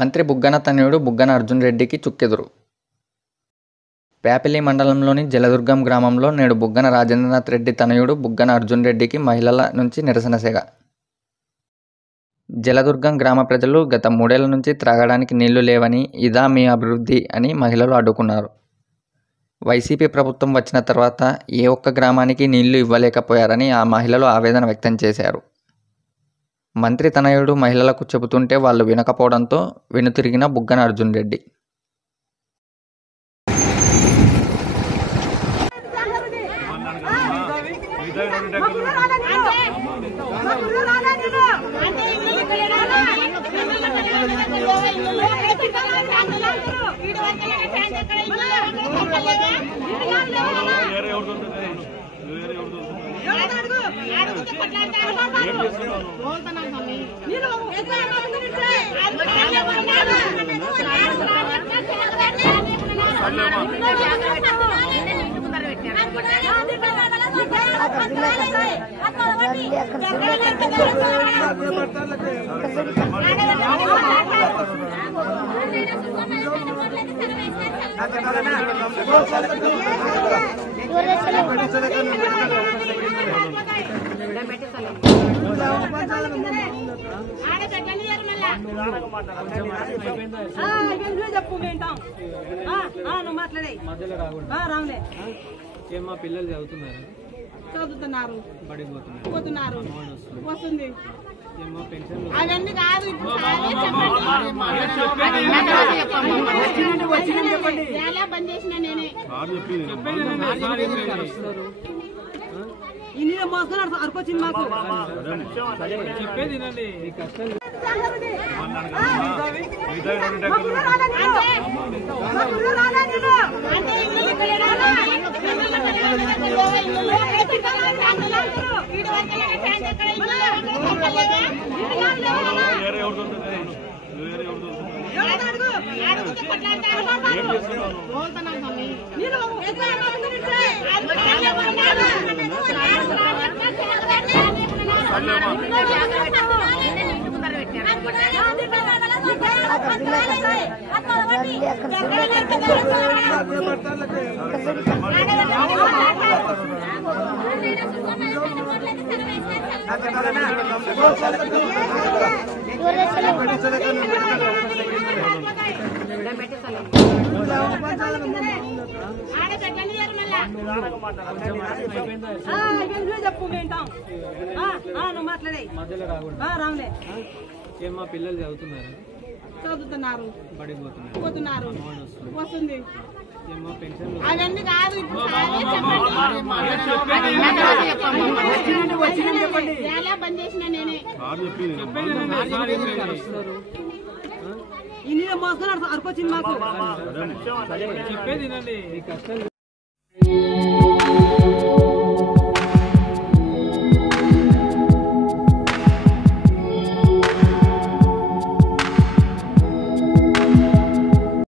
మంత్రి బుగ్గన తనయుడు బుగ్గన అర్జున్ రెడ్డికి చుక్కెదురు. ప్యాపిలి మండలంలోని జలదుర్గం గ్రామంలో నేడు బుగ్గన రాజేంద్రనాథ్ రెడ్డి తనయుడు బుగ్గన అర్జున్ రెడ్డికి మహిళల నుంచి నిరసన సెగ. జలదుర్గం గ్రామ ప్రజలు గత 3 ఏళ్ల నుంచి త్రాగడానికి నీళ్లు లేవని, ఇదా మీ అభివృద్ధి అని మహిళలు అడ్డుకున్నారు. వైసీపీ ప్రభుత్వం వచ్చిన తర్వాత ఏ ఒక్క గ్రామానికి నీళ్లు ఇవ్వలేకపోయారని ఆ మహిళలు ఆవేదన వ్యక్తం చేశారు. మంత్రి తనయుడు మహిళలకు చెబుతుంటే వాళ్ళు వినకపోవడంతో వెనుతిరిగిన బుగ్గన అర్జున్ రెడ్డి. ఏమో పిల్లలు చదువుతున్నారు, పోతున్నారు, వస్తుంది. ఏమో పెన్షన్ అవన్నీ కాదు. ఎలా బంద్ చేసిన నేనే ఇన్ని మోసుకొని అరుకొచ్చింది మాకు. చెప్పేది చెప్పు వింటాం. మాట్లాడే రావులే. ఏమో పిల్లలు చదువుతున్నారు, పోతున్నారు, వస్తుంది. ఏమో పెన్షన్ అవన్నీ కాదు. ఎలా బంద్ చేసిన నేనే ఇన్ని మోసుకొని అరుకొచ్చింది మాకు. చెప్పేది